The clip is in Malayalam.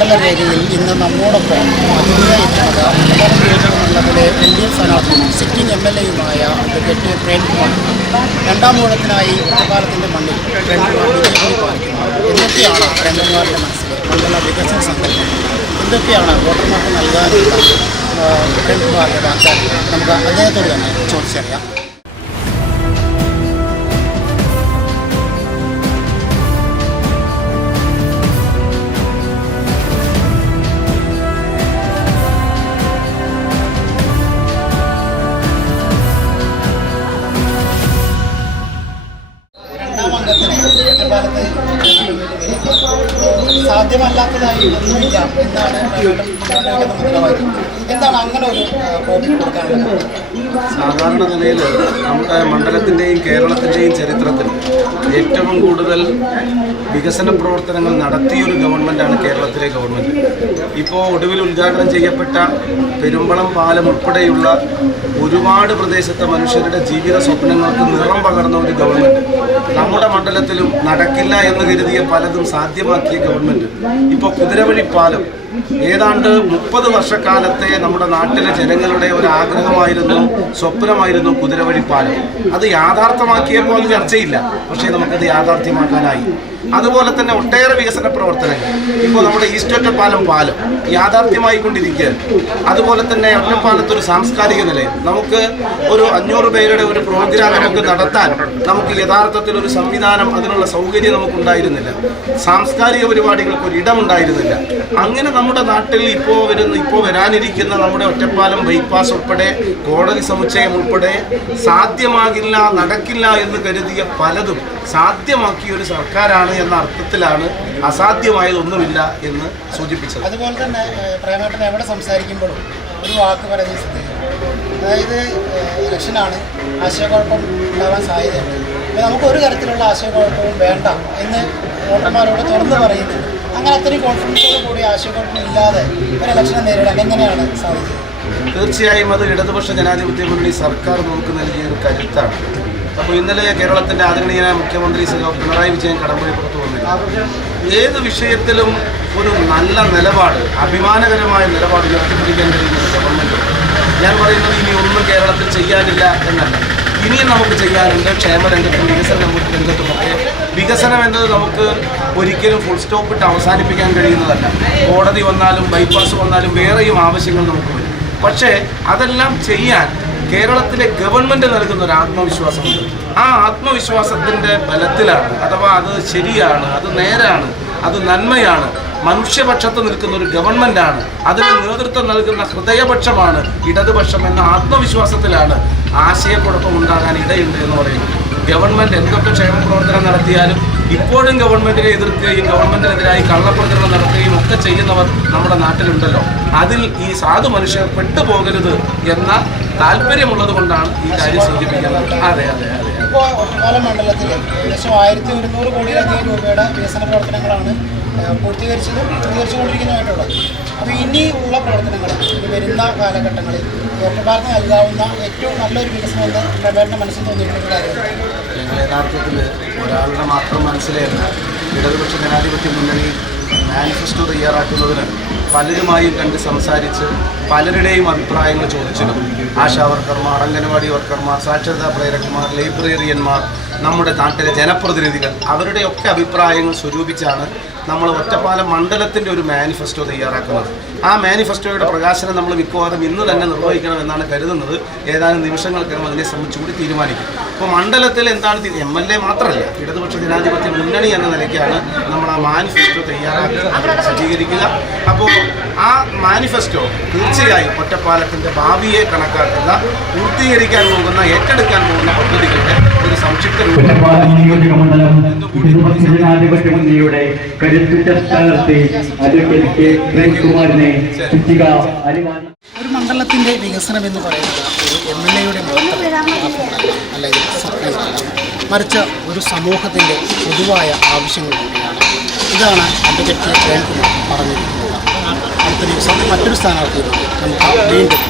മണ്ഡലരേഖയിൽ ഇന്ന് നമ്മോടൊപ്പം അതിഥിയായി എത്തുന്നത് മണ്ഡലത്തിലെ LDF സ്ഥാനാർത്ഥിയും സിറ്റിംഗ് MLA-യുമായ അഡ്വക്കേറ്റ് പ്രേംകുമാർ. രണ്ടാം ഊഴത്തിനായി ഒറ്റപ്പാലത്തിൻ്റെ മണ്ണിൽ പ്രേംകുമാർ വിജയപുരി പാലിക്കുന്നു. എന്തൊക്കെയാണ് പ്രേംകുമാറിൻ്റെ മനസ്സിലെ മണ്ഡല വികസന സങ്കല്പം? എന്തൊക്കെയാണ് വോട്ടർമാർക്ക് നൽകാനുള്ള പ്രേംകുമാറിൻ്റെ വാഗ്ദാനങ്ങൾ? നമുക്ക് അദ്ദേഹത്തോട് തന്നെ ചോദിച്ചറിയാം. ഒറ്റപ്പാലത്ത് സാധ്യമല്ലാത്തതായി ഒന്നുമില്ല എന്നാണ് എന്താണ് അങ്ങനെ ഒരു ടോപ്പിക് കൊടുക്കാനുള്ളത്? സാധാരണ നിലയിൽ നമ്മുടെ മണ്ഡലത്തിൻ്റെയും കേരളത്തിൻ്റെയും ചരിത്രത്തിൽ ഏറ്റവും കൂടുതൽ വികസന പ്രവർത്തനങ്ങൾ നടത്തിയൊരു ഗവൺമെൻറ്റാണ് കേരളത്തിലെ ഗവൺമെൻറ്. ഇപ്പോൾ ഒടുവിൽ ഉദ്ഘാടനം ചെയ്യപ്പെട്ട പെരുമ്പളം പാലം ഉൾപ്പെടെയുള്ള ഒരുപാട് പ്രദേശത്തെ മനുഷ്യരുടെ ജീവിത സ്വപ്നങ്ങൾക്ക് നിറം പകർന്ന ഒരു ഗവൺമെൻറ് നമ്മുടെ മണ്ഡലത്തിലും നടക്കില്ല എന്ന് കരുതിയ പലതും സാധ്യമാക്കിയ ഗവൺമെൻറ്. ഇപ്പോൾ കുതിരവഴി പാലം ഏതാണ്ട് 30 വർഷക്കാലത്തെ നമ്മുടെ നാട്ടിലെ ജനങ്ങളുടെ ഒരു ആഗ്രഹമായിരുന്നു, സ്വപ്നമായിരുന്നു കുതിരവഴി പാലം. അത് യാഥാർത്ഥ്യമാക്കിയപ്പോൾ ചർച്ചയില്ല, പക്ഷേ നമുക്കത് യാഥാർത്ഥ്യമാക്കാനായി. അതുപോലെ തന്നെ ഒട്ടേറെ വികസന പ്രവർത്തനങ്ങൾ ഇപ്പോൾ നമ്മുടെ ഈസ്റ്റ് ഒറ്റപ്പാലം പാലം യാഥാർത്ഥ്യമായിക്കൊണ്ടിരിക്കുകയാണ്. അതുപോലെ തന്നെ ഒറ്റപ്പാലത്തൊരു സാംസ്കാരിക നിലയം, നമുക്ക് ഒരു 500 പേരുടെ ഒരു പ്രോഗ്രാം നമുക്ക് നടത്താൻ നമുക്ക് യഥാർത്ഥത്തിൽ ഒരു സംവിധാനം, അതിനുള്ള സൗകര്യം നമുക്കുണ്ടായിരുന്നില്ല. സാംസ്കാരിക പരിപാടികൾക്ക് ഒരു ഇടമുണ്ടായിരുന്നില്ല. അങ്ങനെ നമ്മുടെ നാട്ടിൽ ഇപ്പോൾ വരാനിരിക്കുന്ന നമ്മുടെ ഒറ്റപ്പാലം ബൈപ്പാസ് ഉൾപ്പെടെ കോടതി സമുച്ചയം ഉൾപ്പെടെ സാധ്യമാകില്ല, നടക്കില്ല എന്ന് കരുതിയ പലതും സാധ്യമാക്കിയ ഒരു സർക്കാരാണ് എന്ന അർത്ഥത്തിലാണ് അസാധ്യമായതൊന്നുമില്ല എന്ന് സൂചിപ്പിച്ചത്. അതുപോലെ തന്നെ പ്രേമേട്ടൻ എവിടെ സംസാരിക്കുമ്പോഴും ഒരു വാക്ക് പറയുന്നത്, അതായത് ഇലക്ഷനാണ്, ആശയക്കുഴപ്പം ഉണ്ടാവാൻ സാധ്യതയുണ്ട്. അപ്പോൾ നമുക്ക് ഒരു തരത്തിലുള്ള ആശയക്കുഴപ്പവും വേണ്ട എന്ന് വോട്ടർമാരോട് തുറന്ന് പറയുന്നത്. അങ്ങനെ അത്രയും കോൺഫിഡൻസോട് കൂടി ആശയക്കുഴപ്പം ഇല്ലാതെ ഒരു ഇലക്ഷനെ നേരിടാൻ എങ്ങനെയാണ് സാധിച്ചത്? തീർച്ചയായും അത് ഇടതുപക്ഷ ജനാധിപത്യ മുന്നണി സർക്കാർ നമുക്ക് നൽകിയ ഒരു കരുത്താണ്. അപ്പോൾ ഇന്നലെ കേരളത്തിൻ്റെ ആദരണീയനായ മുഖ്യമന്ത്രി പിണറായി വിജയൻ കടമ്പഴിപ്പുറത്ത് വന്നില്ല. ഏത് വിഷയത്തിലും ഒരു നല്ല നിലപാട്, അഭിമാനകരമായ നിലപാട് ഉയർത്തിപ്പിടിക്കാൻ കഴിയുന്ന ഗവൺമെൻറ്. ഞാൻ പറയുന്നത് ഇനി ഒന്നും കേരളത്തിൽ ചെയ്യാനില്ല എന്നല്ല, ഇനിയും നമുക്ക് ചെയ്യാനുണ്ട്. ക്ഷേമരംഗത്തും വികസന രംഗത്തുമൊക്കെ വികസനം എന്നത് നമുക്ക് ഒരിക്കലും ഫുൾ സ്റ്റോപ്പ് ഇട്ട് അവസാനിപ്പിക്കാൻ കഴിയുന്നതല്ല. കോടതി വന്നാലും ബൈപ്പാസ് വന്നാലും വേറെയും ആവശ്യങ്ങൾ നമുക്ക് വരും. പക്ഷേ അതെല്ലാം ചെയ്യാൻ കേരളത്തിലെ ഗവൺമെൻറ് നൽകുന്ന ഒരു ആത്മവിശ്വാസമുണ്ട്. ആ ആത്മവിശ്വാസത്തിൻ്റെ ബലത്തിലാണ്, അഥവാ അത് ശരിയാണ്, അത് നേരാണ്, അത് നന്മയാണ്, മനുഷ്യപക്ഷത്ത് നിൽക്കുന്ന ഒരു ഗവൺമെൻറ്റാണ്, അതിന് നേതൃത്വം നൽകുന്ന ഹൃദയപക്ഷമാണ് ഇടതുപക്ഷം എന്ന ആത്മവിശ്വാസത്തിലാണ് ആശയക്കുഴപ്പം ഉണ്ടാകാൻ ഇടയുണ്ട് എന്ന് പറയുന്നത്. ഗവൺമെൻറ് എന്തൊക്കെ ക്ഷേമ പ്രവർത്തനം നടത്തിയാലും ഇപ്പോഴും ഗവൺമെൻറ്റിനെ എതിർക്കുകയും ഗവൺമെൻറ്റിനെതിരായി കള്ളപ്രചരണം നടത്തുകയും ഒക്കെ ചെയ്യുന്നവർ നമ്മുടെ നാട്ടിലുണ്ടല്ലോ. അതിൽ ഈ സാധു മനുഷ്യർ പെട്ടുപോകരുത് എന്ന താല്പര്യമുള്ളത് കൊണ്ടാണ് ഈ കാര്യം സൂചിപ്പിക്കുന്നത്. അതെ അതെ അതെ. ഇപ്പോൾ ഒറ്റപ്പാലം മണ്ഡലത്തിൽ ഏകദേശം 1100 കോടിയിലധികം രൂപയുടെ വികസന പ്രവർത്തനങ്ങളാണ് പൂർത്തീകരിച്ചുകൊണ്ടിരിക്കുന്നതായിട്ടുള്ളത്. അപ്പോൾ ഇനിയുള്ള പ്രവർത്തനങ്ങൾ ഇനി വരുന്ന കാലഘട്ടങ്ങളിൽ ഒറ്റപ്പാലത്തിന് നൽകാവുന്ന ഏറ്റവും നല്ലൊരു വികസനം എന്ന് പ്രേമേട്ടൻ്റെ മനസ്സിൽ തോന്നിയിട്ടുള്ള കാര്യമാണ്. യഥാർത്ഥത്തിൽ ഒരാളുടെ മാത്രം മനസ്സിലെയല്ല, ഇടതുപക്ഷ ജനാധിപത്യ മുന്നണി മാനിഫെസ്റ്റോ തയ്യാറാക്കുന്നതിന് പലരുമായും കണ്ട് സംസാരിച്ച് പലരുടെയും അഭിപ്രായങ്ങൾ ചോദിച്ചിരുന്നു. ആശാ വർക്കർമാർ, അംഗനവാടി വർക്കർമാർ, സാക്ഷരതാ പ്രേരകന്മാർ, ലൈബ്രറിയന്മാർ, നമ്മുടെ നാട്ടിലെ ജനപ്രതിനിധികൾ, അവരുടെയൊക്കെ അഭിപ്രായങ്ങൾ സ്വരൂപിച്ചാണ് നമ്മൾ ഒറ്റപ്പാലം മണ്ഡലത്തിൻ്റെ ഒരു മാനിഫെസ്റ്റോ തയ്യാറാക്കുന്നത്. ആ മാനിഫെസ്റ്റോയുടെ പ്രകാശനം നമ്മൾ മിക്കവാറും ഇന്ന് തന്നെ നിർവഹിക്കണമെന്നാണ് കരുതുന്നത്. ഏതാനും നിമിഷങ്ങൾക്കകം അതിനെ സംബന്ധിച്ച് കൂടി തീരുമാനിക്കും. അപ്പോൾ മണ്ഡലത്തിൽ എന്താണ് MLA മാത്രമല്ല, ഇടതുപക്ഷ ജനാധിപത്യ മുന്നണി എന്ന നിലയ്ക്കാണ് നമ്മൾ ആ മാനിഫെസ്റ്റോ തയ്യാറാക്കുക, സജ്ജീകരിക്കുക. അപ്പോൾ ആ മാനിഫെസ്റ്റോ തീർച്ചയായും ഒറ്റപ്പാലത്തിൻ്റെ ഭാവിയെ കണക്കാക്കുന്ന, പൂർത്തീകരിക്കാൻ പോകുന്ന, ഏറ്റെടുക്കാൻ പോകുന്ന പദ്ധതികളുടെ ഒരു സംക്ഷിപ്ത ഒരു മണ്ഡലത്തിൻ്റെ വികസനം എന്ന് പറയുന്നത് MLA-യുടെ അല്ലെങ്കിൽ സ്വപ്നങ്ങളല്ല, മറിച്ച് ഒരു സമൂഹത്തിൻ്റെ പൊതുവായ ആവശ്യങ്ങൾ കൂടിയാണ്. ഇതാണ് അഡ്വക്കേറ്റ് പ്രേംകുമാർ പറഞ്ഞിരിക്കുന്നത്. അടുത്ത ദിവസം മറ്റൊരു സ്ഥാനാർത്ഥിയിലൂടെ നമുക്ക് വീണ്ടും